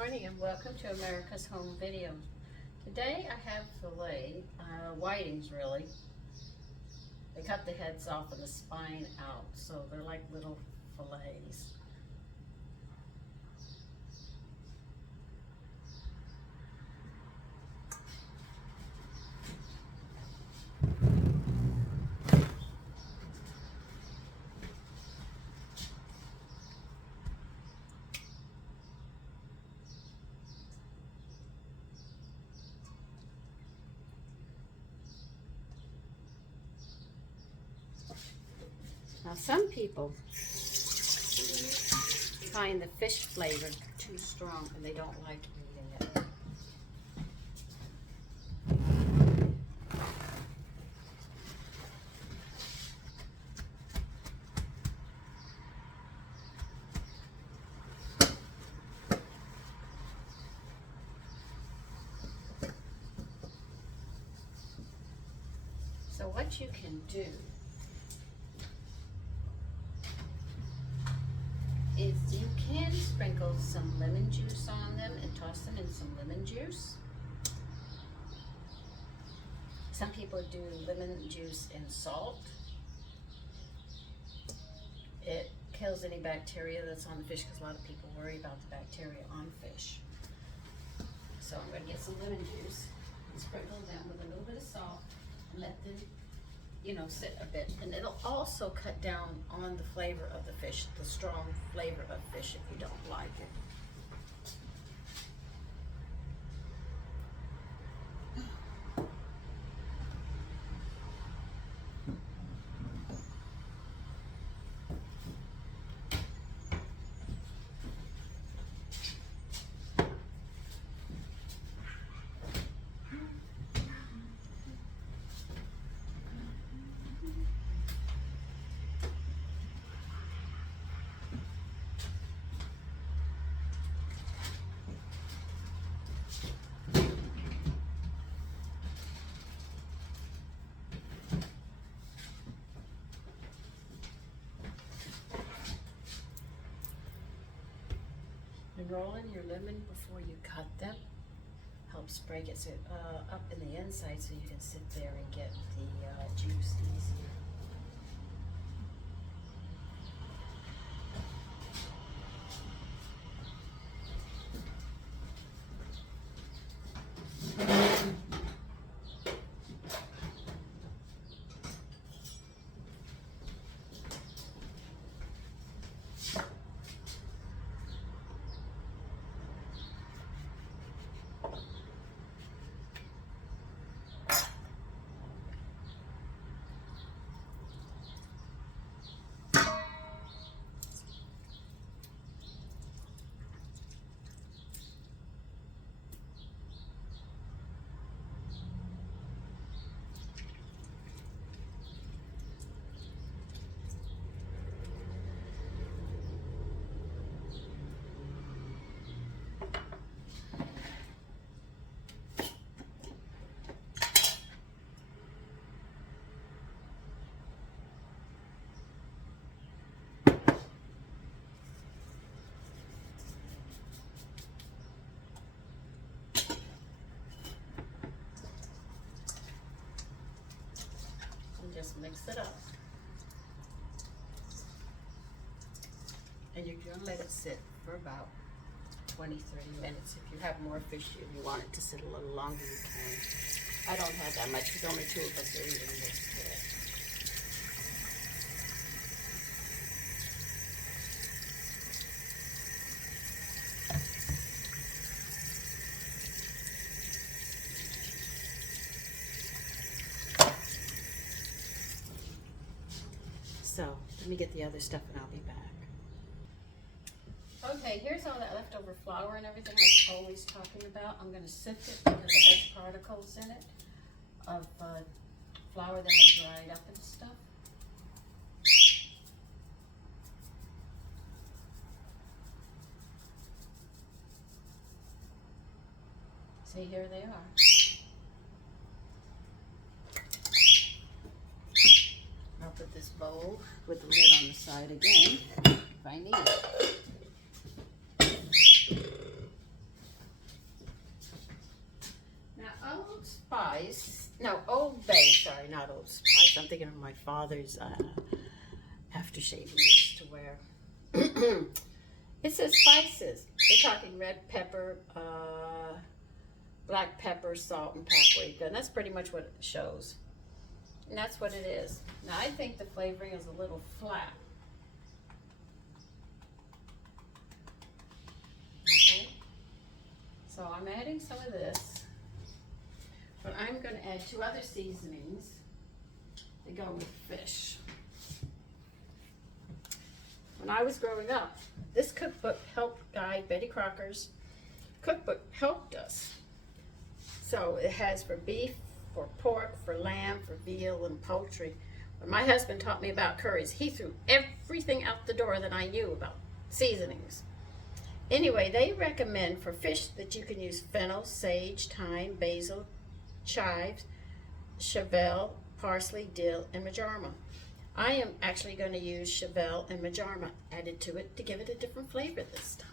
morning and welcome to America's Home Video. Today I have filet, whitings really. They cut the heads off and the spine out, so they're like little fillets. Now some people find the fish flavor too strong and they don't like eating it. So what you can do is you can sprinkle some lemon juice on them and toss them in some lemon juice. Some people do lemon juice and salt. It kills any bacteria that's on the fish because a lot of people worry about the bacteria on fish. So I'm going to get some lemon juice and sprinkle them with a little bit of salt and let them, sit a bit. And it'll also cut down on the flavor of the fish, the strong flavor of fish if you don't like it. And roll in your lemon before you cut them. Helps break it up in the inside so you can sit there and get the juice easier. Just mix it up. And you're going to let it sit for about 20-30 minutes. If you have more fish and you want it to sit a little longer, you can. I don't have that much because only 2 of us are eating this today. So, let me get the other stuff and I'll be back. Okay, here's all that leftover flour and everything I was always talking about. I'm going to sift it because it has particles in it of flour that has dried up and stuff. See, here they are. I'll put this bowl with the lid on the side again if I need it. Spice. No, Old Bay. Sorry, not Old Spice. I'm thinking of my father's aftershave we used to wear. It says spices. They're talking red pepper, black pepper, salt, and paprika. And that's pretty much what it shows. And that's what it is. Now, I think the flavoring is a little flat. Okay. So I'm adding some of this. But I'm going to add 2 other seasonings that go with fish. When I was growing up, this cookbook helped guide Betty Crocker's cookbook helped us. So it has for beef, for pork, for lamb, for veal, and poultry. When my husband taught me about curries, he threw everything out the door that I knew about seasonings. Anyway, they recommend for fish that you can use fennel, sage, thyme, basil, chives, chervil, parsley, dill, and marjoram. I am actually going to use chervil and marjoram added to it to give it a different flavor this time.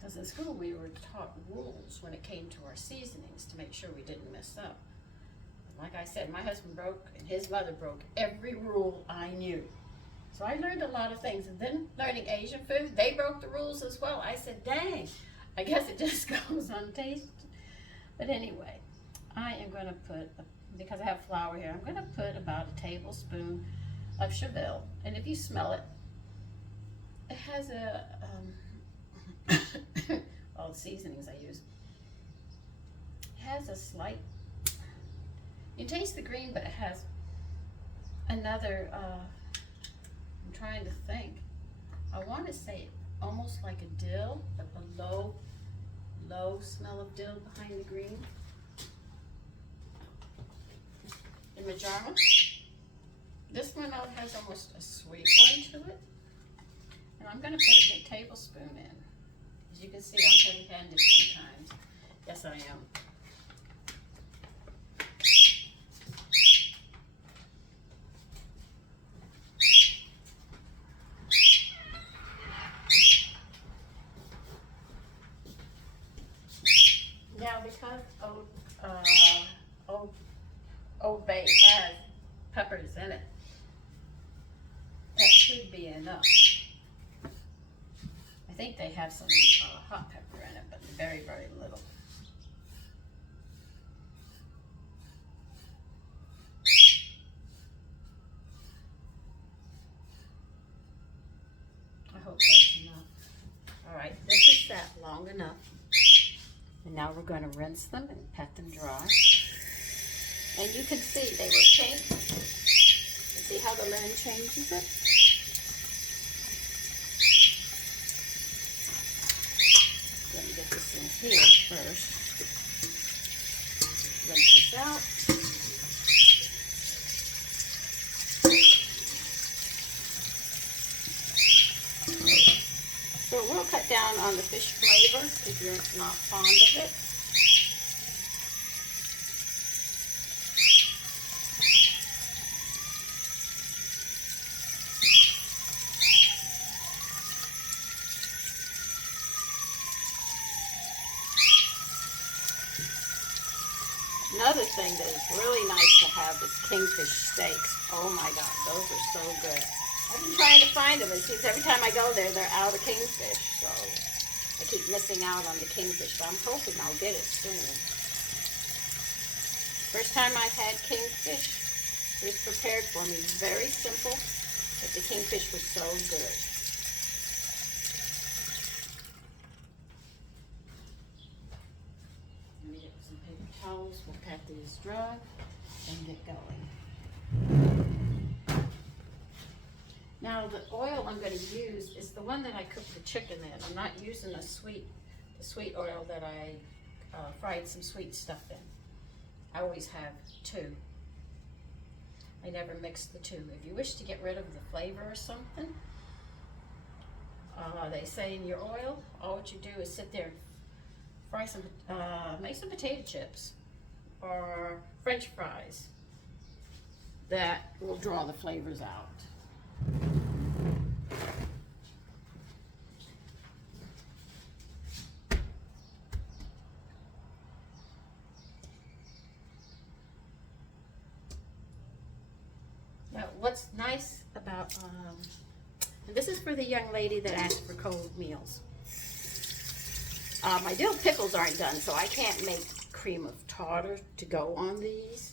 Because in school we were taught rules when it came to our seasonings to make sure we didn't mess up. Like I said, my husband broke and his mother broke every rule I knew. So I learned a lot of things. And then learning Asian food, they broke the rules as well. I said, dang, I guess it just goes untasted. But anyway, I am going to put, because I have flour here, I'm going to put about a tablespoon of chervil. And if you smell it, it has a, all the seasonings I use, it has a slight, you taste the green, but it has another, I'm trying to think, I want to say almost like a dill, but a low smell of dill behind the green. And marjoram, this one has almost a sweet one to it. And I'm going to put a big tablespoon in. As you can see, I'm heavy-handed sometimes. Yes, I am. Now, because Old Bay has peppers in it, that should be enough. I think they have some hot pepper in it, but very, very little. I hope that's enough. All right, this is sat long enough. And now we're going to rinse them and pat them dry. And you can see they were pink. You see how the linen changes it? Let me get this in here first. Rinse this out. So it will cut down on the fish flavor if you're not fond of it. Another thing that is really nice to have is kingfish steaks. Oh my God, those are so good. I've been trying to find them. It seems every time I go there, they're out of kingfish. So I keep missing out on the kingfish, but I'm hoping I'll get it soon. First time I've had kingfish, it was prepared for me. Very simple, but the kingfish was so good. Let me get some paper towels. We'll pat these dry and get going. Now the oil I'm going to use is the one that I cooked the chicken in. I'm not using the sweet oil that I fried some sweet stuff in. I always have 2. I never mix the 2. If you wish to get rid of the flavor or something, they say in your oil, all what you do is sit there and fry some, make some potato chips or French fries. That will draw the flavors out. Now, what's nice about, and this is for the young lady that asked for cold meals. My dill pickles aren't done, so I can't make cream of tartar to go on these,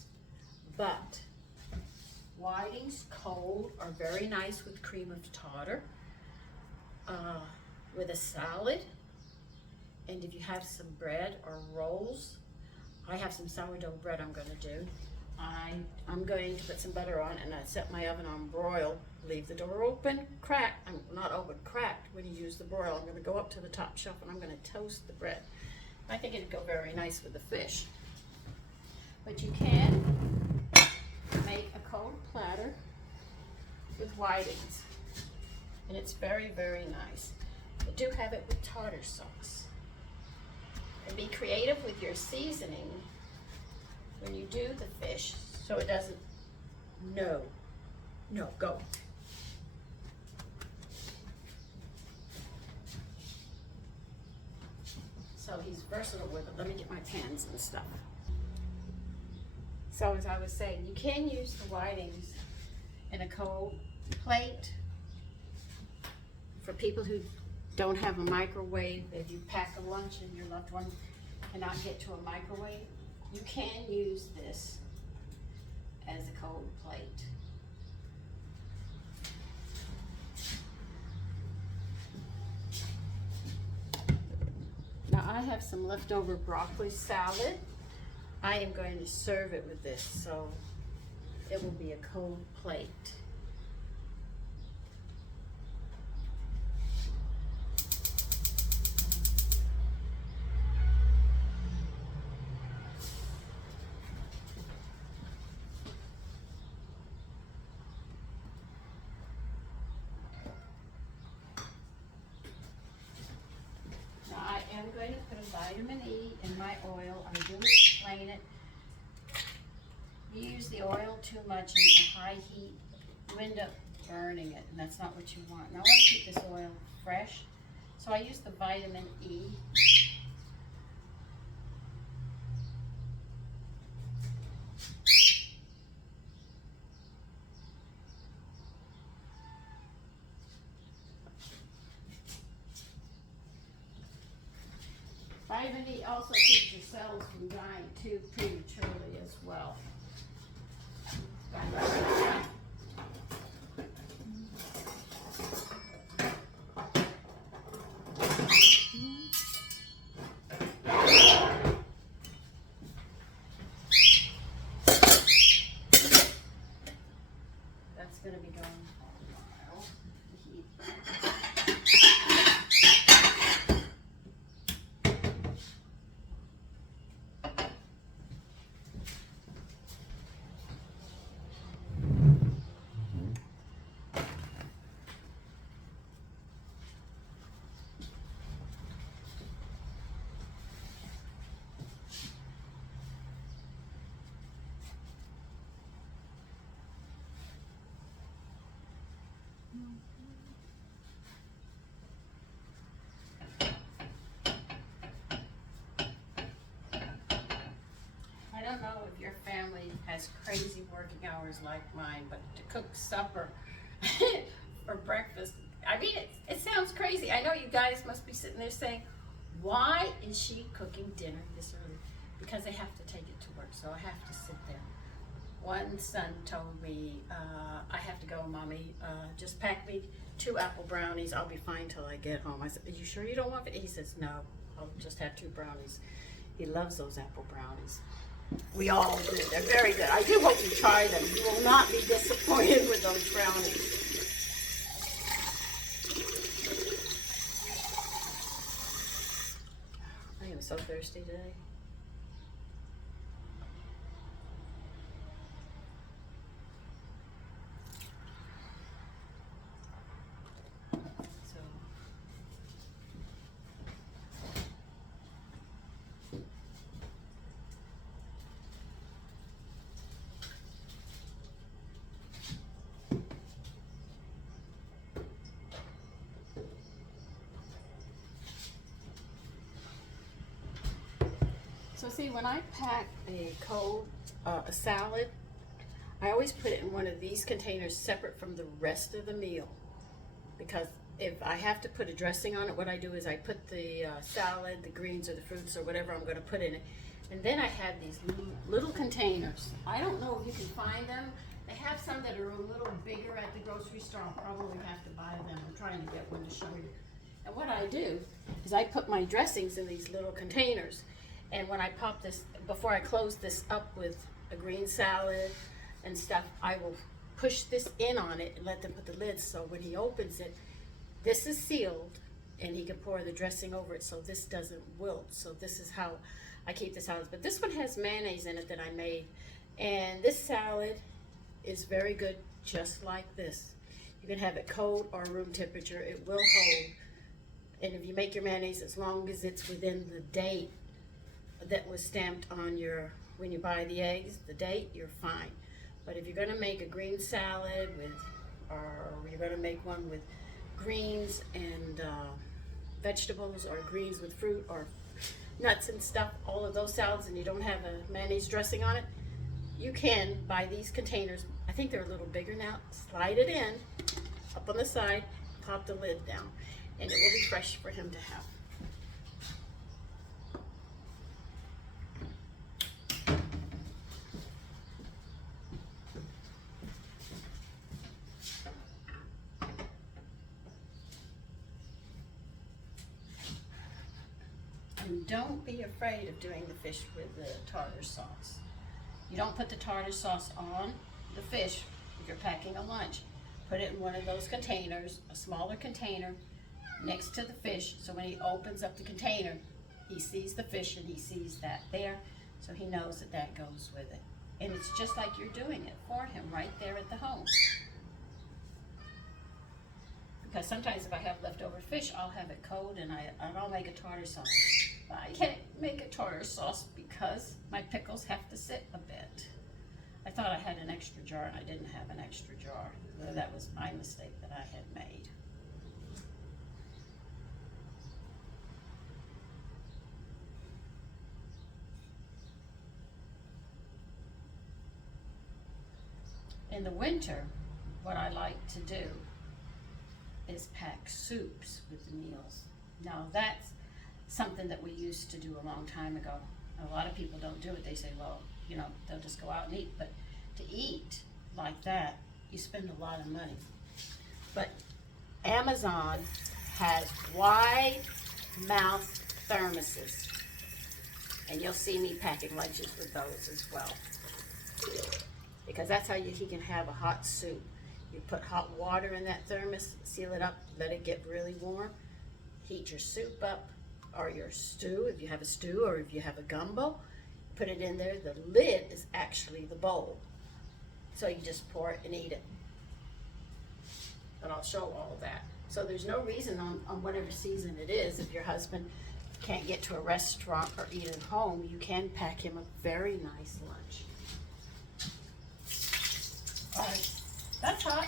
but whitings cold are very nice with cream of tartar, with a salad, and if you have some bread or rolls, I have some sourdough bread I'm going to do. I'm going to put some butter on and I set my oven on broil. Leave the door open, cracked. Not open, cracked when you use the broil. I'm going to go up to the top shelf and I'm going to toast the bread. I think it'd go very nice with the fish. But you can make a cold platter with whitings. And it's very, very nice. I do have it with tartar sauce. And be creative with your seasoning when you do the fish, so it doesn't, no, go. So he's versatile with it. Let me get my pans and stuff. So as I was saying, you can use the whitings in a cold plate for people who don't have a microwave. If you pack a lunch and your loved one cannot get to a microwave, you can use this as a cold plate. Now I have some leftover broccoli salad. I am going to serve it with this, so it will be a cold plate. I'm going to put a vitamin E in my oil. I do explain it. You use the oil too much in a high heat, you end up burning it, and that's not what you want. And I want to keep this oil fresh, so I use the vitamin E. Vitamin E also keeps your cells from dying too prematurely as well. That's going to be going for a while. I don't know if your family has crazy working hours like mine, but to cook supper or breakfast, I mean, it sounds crazy. I know you guys must be sitting there saying, why is she cooking dinner this early? Because they have to take it to work, so I have to sit there. One son told me, I have to go, Mommy, just pack me 2 apple brownies. I'll be fine till I get home. I said, are you sure you don't want it? He says, no, I'll just have 2 brownies. He loves those apple brownies. We all do. They're very good. I do hope you try them. You will not be disappointed with those brownies. I am so thirsty today. So see, when I pack a cold a salad, I always put it in one of these containers separate from the rest of the meal, because if I have to put a dressing on it, what I do is I put the salad, the greens, or the fruits, or whatever I'm going to put in it, and then I have these little containers. I don't know if you can find them. They have some that are a little bigger at the grocery store. I'll probably have to buy them. I'm trying to get one to show you. And what I do is I put my dressings in these little containers, and when I pop this, before I close this up with a green salad and stuff, I will push this in on it and let them put the lid, so when he opens it, this is sealed and he can pour the dressing over it so this doesn't wilt. So this is how I keep the salads. But this one has mayonnaise in it that I made, and this salad is very good just like this. You can have it cold or room temperature, it will hold. And if you make your mayonnaise, as long as it's within the date that was stamped on your, when you buy the eggs, the date, you're fine. But if you're gonna make a green salad with, or you're gonna make one with greens and vegetables, or greens with fruit or nuts and stuff, all of those salads, and you don't have a mayonnaise dressing on it, you can buy these containers. I think they're a little bigger now. Slide it in, up on the side, pop the lid down, and it will be fresh for him to have. And don't be afraid of doing the fish with the tartar sauce. You don't put the tartar sauce on the fish if you're packing a lunch. Put it in one of those containers, a smaller container, next to the fish, so when he opens up the container, he sees the fish and he sees that there, so he knows that that goes with it. And it's just like you're doing it for him right there at the home. Because sometimes if I have leftover fish, I'll have it cold and I'll make a tartar sauce. But I can't make a tartar sauce because my pickles have to sit a bit. I thought I had an extra jar and I didn't have an extra jar. That was my mistake that I had made. In the winter, what I like to do is pack soups with the meals. Now that's something that we used to do a long time ago. A lot of people don't do it. They say, well, you know, they'll just go out and eat. But to eat like that, you spend a lot of money. But Amazon has wide mouth thermoses, and you'll see me packing lunches with those as well, because that's how he can have a hot soup. You put hot water in that thermos, seal it up, let it get really warm, heat your soup up, or your stew, if you have a stew, or if you have a gumbo, put it in there. The lid is actually the bowl, so you just pour it and eat it. But I'll show all that. So there's no reason on whatever season it is, if your husband can't get to a restaurant or eat at home, you can pack him a very nice lunch. All right, that's hot.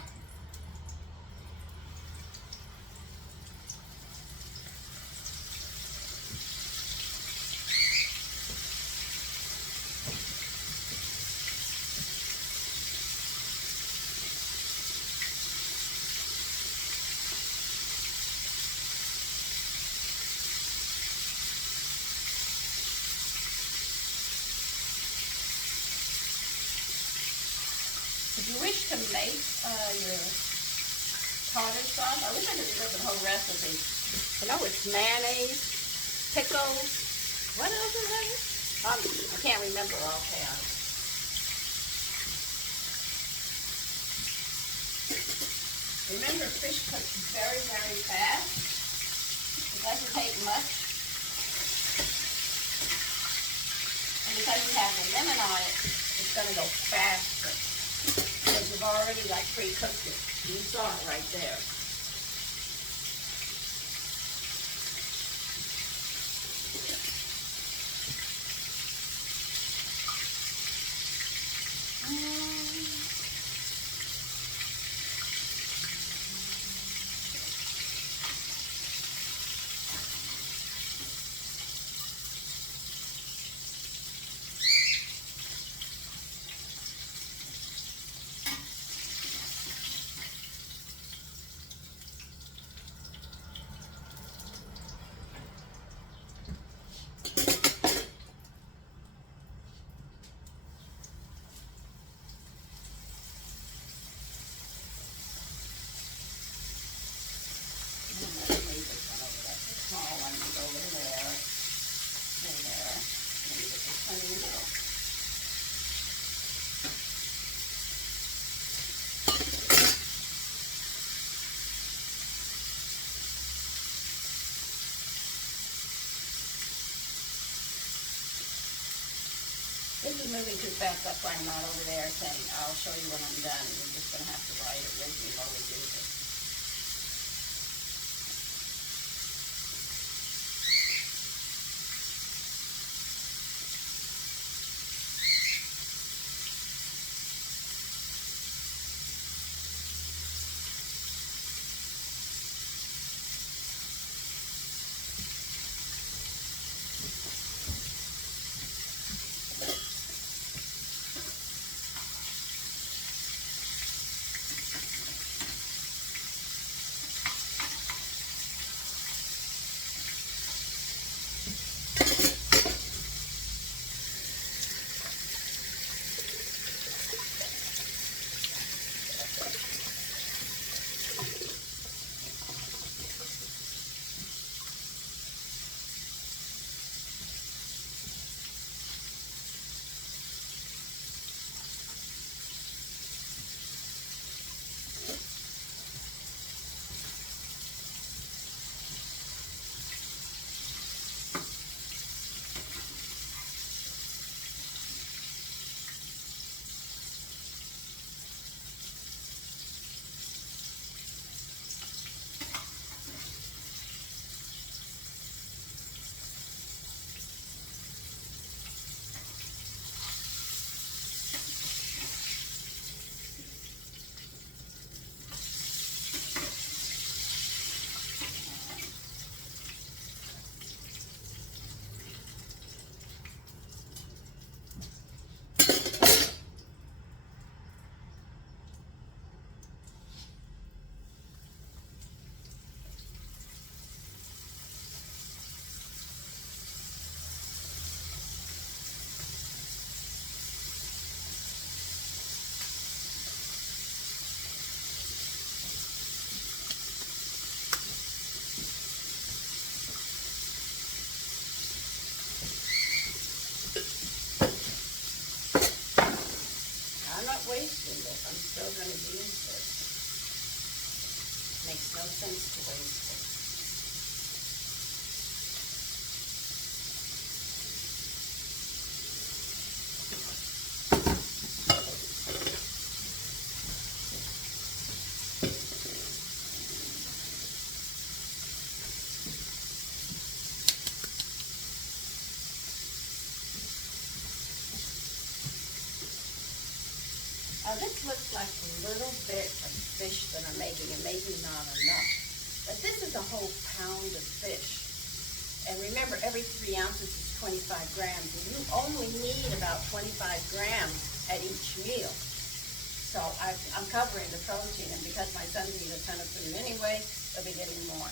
If you wish to make your tartar sauce, I wish I could remember the whole recipe. You know, it's mayonnaise, pickles, what else is that? I can't remember offhand. Remember, fish cooks very, very fast. It doesn't take much. And because you have the lemon on it, it's going to go faster. Because you've already like pre-cooked it. You saw it right there. keep moving too fast, that's why I'm not over there saying, I'll show you when I'm done. You're just going to have to write it with me while we do this. I'm not wasting this. I'm still going to use this. Makes no sense to waste it. This looks like a little bit of fish that I'm making, and maybe not enough. But this is a whole pound of fish. And remember, every 3 ounces is 25 grams. And you only need about 25 grams at each meal. So I'm covering the protein. And because my sons eat a ton of food anyway, they'll be getting more.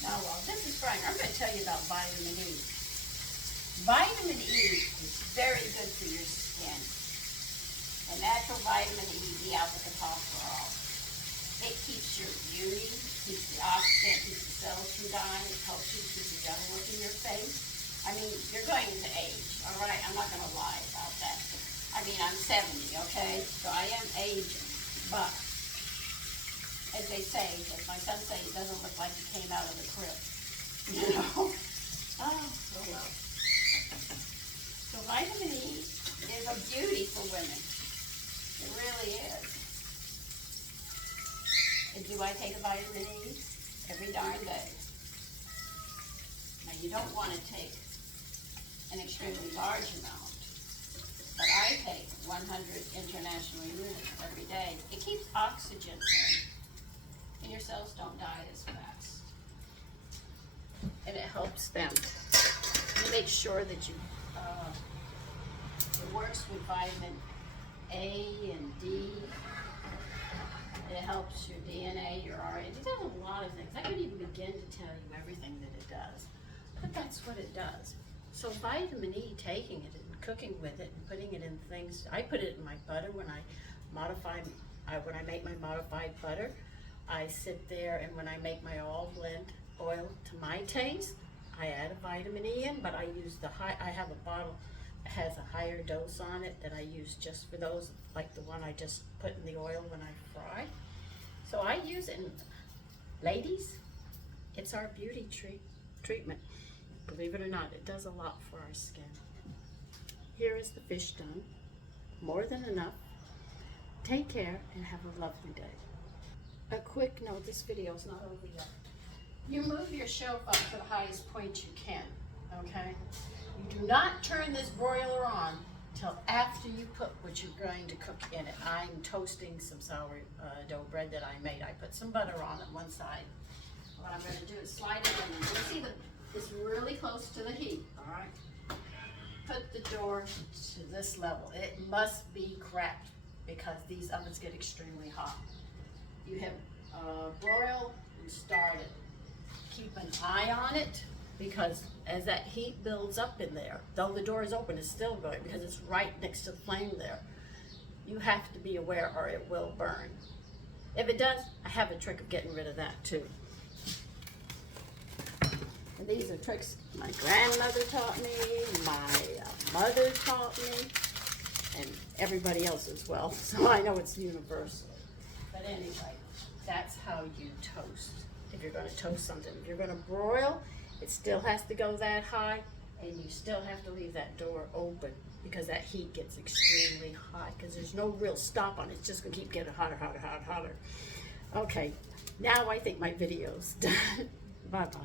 Now, while this is frying, I'm going to tell you about vitamin E. Vitamin E is very good for your skin. A natural vitamin E dealpha-ketochrol. It keeps your beauty, keeps the oxygen, keeps the cells from dying, it helps you keep a young look in your face. I mean, you're going to age, all right? I'm not going to lie about that. I mean, I'm 70, okay? So I am aging, but as they say, as my son says, it doesn't look like it came out of the crib, you know? Oh well. So vitamin E is a beauty for women. It really is. And do I take a vitamin E? Every darn day. Now you don't want to take an extremely large amount, but I take 100 international units every day. It keeps oxygen in, and your cells don't die as fast. And it helps them. You make sure that you, it works with vitamin A and D. It helps your DNA, your RNA. It does a lot of things. I couldn't even begin to tell you everything that it does, but that's what it does. So vitamin E, taking it and cooking with it and putting it in things. I put it in my butter when I when I make my modified butter. I sit there and when I make my all blend oil to my taste, I add a vitamin E in, but I use I have a bottle that has a higher dose on it that I use just for those, like the one I just put in the oil when I fry. So I use it, and ladies, it's our beauty treatment. Believe it or not, it does a lot for our skin. Here is the fish done. More than enough. Take care and have a lovely day. A quick note, this video is not over yet. You move your shelf up to the highest point you can, okay? You do not turn this broiler on till after you put what you're going to cook in it. I'm toasting some sourdough bread that I made. I put some butter on it one side. What I'm going to do is slide it in. You see it's really close to the heat, all right? Put the door to this level. It must be cracked because these ovens get extremely hot. You have broiled and started. Keep an eye on it because as that heat builds up in there, though the door is open, it's still going because it's right next to the flame there. You have to be aware or it will burn. If it does, I have a trick of getting rid of that too. And these are tricks my grandmother taught me, my mother taught me, and everybody else as well. So I know it's universal. But anyway, that's how you toast. If you're going to toast something, if you're going to broil, it still has to go that high, and you still have to leave that door open because that heat gets extremely hot because there's no real stop on it. It's just going to keep getting hotter, hotter, hotter, hotter. Okay, now I think my video's done. Bye-bye.